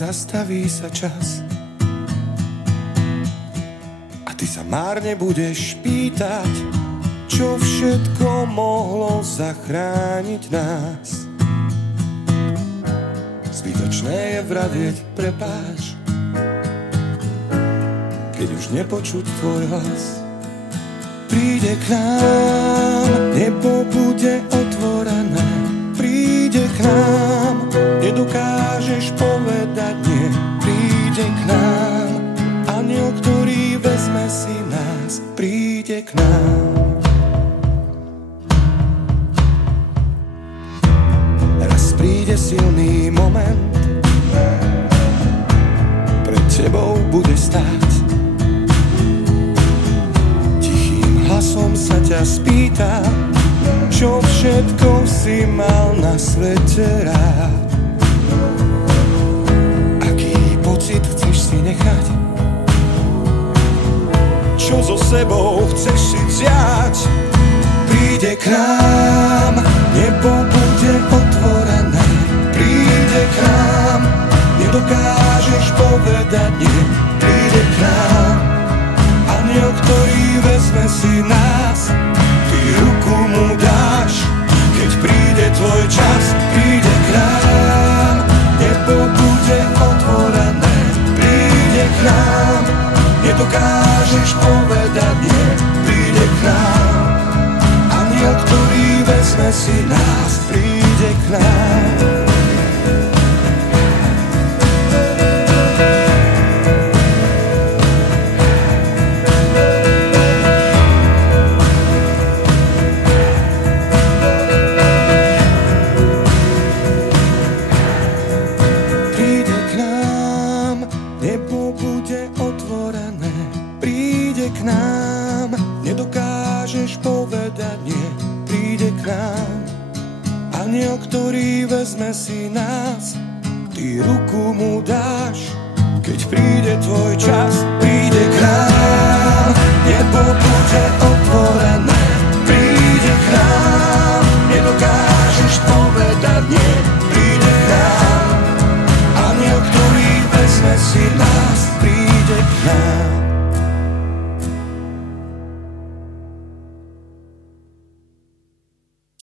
zastaví sa čas a ty sa márne budeš pýtať, čo všetko mohlo zachrániť nás. Zbytočné je vravieť prepáč, keď už nepočuť tvoj hlas. Príde k nám, nebo bude otvorené. Príde k nám, nedokážeš povedať nie. Príde k nám, anjel, ktorý vezme si nás. Príde k nám. Raz príde silný moment, pred tebou bude stáť. Hlasom sa ťa spýta, čo všetko si mal na svete rád. Aký pocit chceš si nechať? Čo so sebou chceš si vziať? Príde k nám, nebo bude otvorené. Príde k nám, nedokážeš povedať nie. Príde k nám, anjel, ktorý vezme si nás, ty ruku mu dáš, keď príde tvoj čas. Príde k nám, nebo bude otvorené. Príde k nám, nedokážeš povedať nie. Príde k nám, anjel, ktorý vezme si nás. Príde k nám. Anjel, ktorý vezme si nás, ty ruku mu dáš, keď príde tvoj čas.